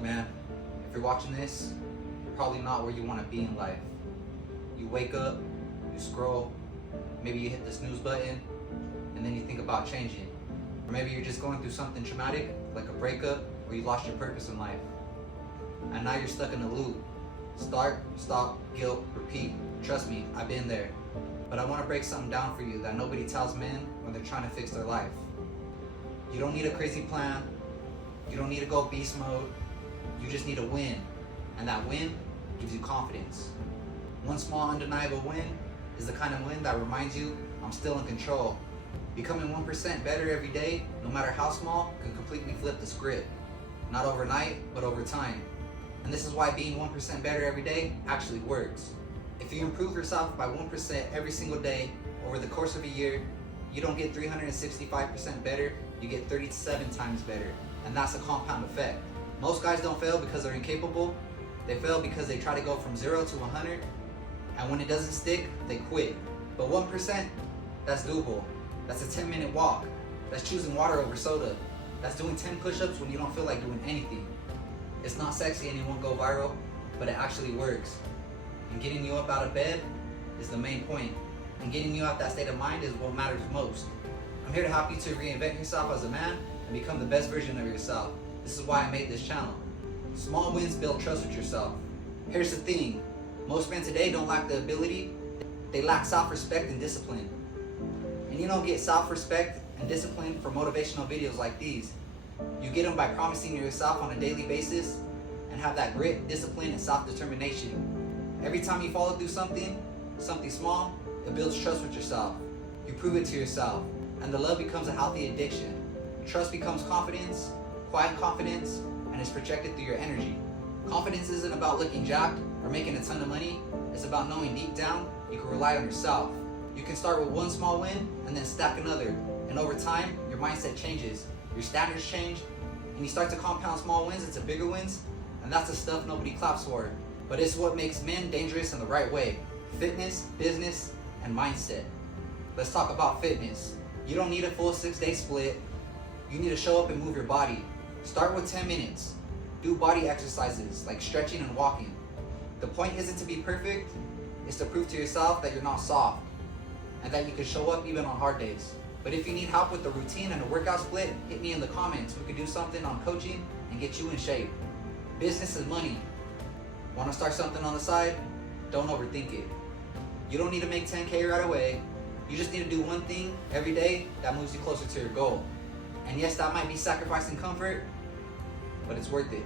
Look, man, if you're watching this, you're probably not where you want to be in life. You wake up, you scroll, maybe you hit the snooze button, and then you think about changing. Or maybe you're just going through something traumatic, like a breakup, or you lost your purpose in life. And now you're stuck in a loop. Start, stop, guilt, repeat. Trust me, I've been there. But I want to break something down for you that nobody tells men when they're trying to fix their life. You don't need a crazy plan. You don't need to go beast mode. You just need a win. And that win gives you confidence. One small undeniable win is the kind of win that reminds you, I'm still in control. Becoming 1% better every day, no matter how small, can completely flip the script. Not overnight, but over time. And this is why being 1% better every day actually works. If you improve yourself by 1% every single day over the course of a year, you don't get 365% better, you get 37 times better. And that's a compound effect. Most guys don't fail because they're incapable. They fail because they try to go from 0 to 100, and when it doesn't stick, they quit. But 1%, that's doable. That's a 10-minute walk. That's choosing water over soda. That's doing 10 push-ups when you don't feel like doing anything. It's not sexy and it won't go viral, but it actually works. And getting you up out of bed is the main point. And getting you out that state of mind is what matters most. I'm here to help you to reinvent yourself as a man and become the best version of yourself. This is why I made this channel. Small wins build trust with yourself. Here's the thing. Most men today don't lack the ability. They lack self-respect and discipline. And you don't get self-respect and discipline for motivational videos like these. You get them by promising yourself on a daily basis and have that grit, discipline, and self-determination. Every time you follow through something small, it builds trust with yourself. You prove it to yourself, and the love becomes a healthy addiction. Trust becomes confidence, quiet confidence, and is projected through your energy. Confidence isn't about looking jacked or making a ton of money. It's about knowing deep down you can rely on yourself. You can start with one small win and then stack another. And over time, your mindset changes, your standards change, and you start to compound small wins into bigger wins. And that's the stuff nobody claps for. But it's what makes men dangerous in the right way. Fitness, business, and mindset. Let's talk about fitness. You don't need a full 6-day split. You need to show up and move your body. Start with 10 minutes. Do body exercises like stretching and walking. The point isn't to be perfect, it's to prove to yourself that you're not soft and that you can show up even on hard days. But if you need help with the routine and a workout split, hit me in the comments. We could do something on coaching and get you in shape. Business is money. Want to start something on the side? Don't overthink it. You don't need to make 10K right away. You just need to do one thing every day that moves you closer to your goal. And yes, that might be sacrificing comfort, but it's worth it.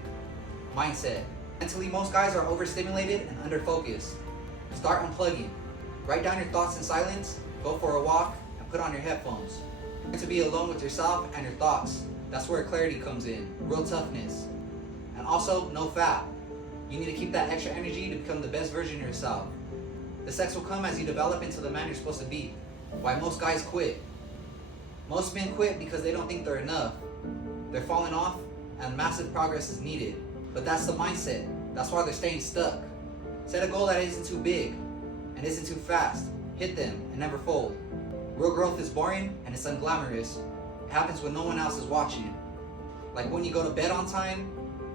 Mindset. Mentally, most guys are overstimulated and under-focused. Start unplugging. Write down your thoughts in silence, go for a walk, and put on your headphones. Learn to be alone with yourself and your thoughts. That's where clarity comes in, real toughness. And also, no fat. You need to keep that extra energy to become the best version of yourself. The sex will come as you develop into the man you're supposed to be. Why most guys quit. Most men quit because they don't think they're enough. They're falling off and massive progress is needed. But that's the mindset. That's why they're staying stuck. Set a goal that isn't too big and isn't too fast. Hit them and never fold. Real growth is boring and it's unglamorous. It happens when no one else is watching. Like when you go to bed on time,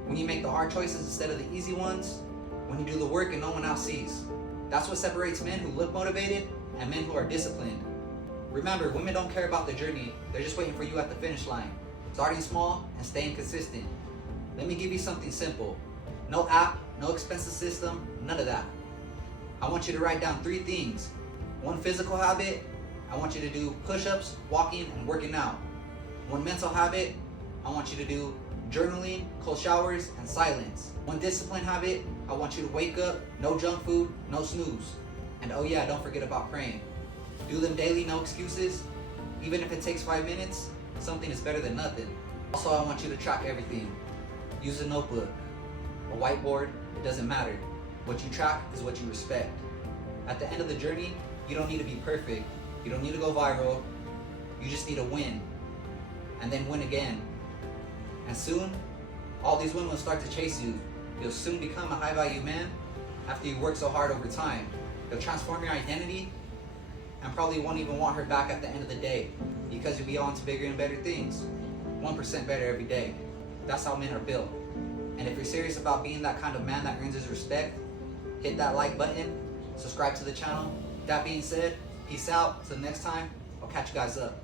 when you make the hard choices instead of the easy ones, when you do the work and no one else sees. That's what separates men who look motivated and men who are disciplined. Remember, women don't care about the journey. They're just waiting for you at the finish line. Starting small and staying consistent. Let me give you something simple. No app, no expensive system, none of that. I want you to write down 3 things. One physical habit, I want you to do push-ups, walking, and working out. One mental habit, I want you to do journaling, cold showers, and silence. One discipline habit, I want you to wake up, no junk food, no snooze. And oh yeah, don't forget about praying. Do them daily, no excuses. Even if it takes 5 minutes, something is better than nothing. Also, I want you to track everything. Use a notebook, a whiteboard, it doesn't matter. What you track is what you respect. At the end of the journey, you don't need to be perfect. You don't need to go viral. You just need to win. And then win again. And soon, all these women will start to chase you. You'll soon become a high-value man after you work so hard over time. You'll transform your identity and probably won't even want her back at the end of the day because you'll be on to bigger and better things. 1% better every day. That's how men are built. And if you're serious about being that kind of man that earns his respect, hit that like button, subscribe to the channel. That being said, peace out. Till next time, I'll catch you guys up.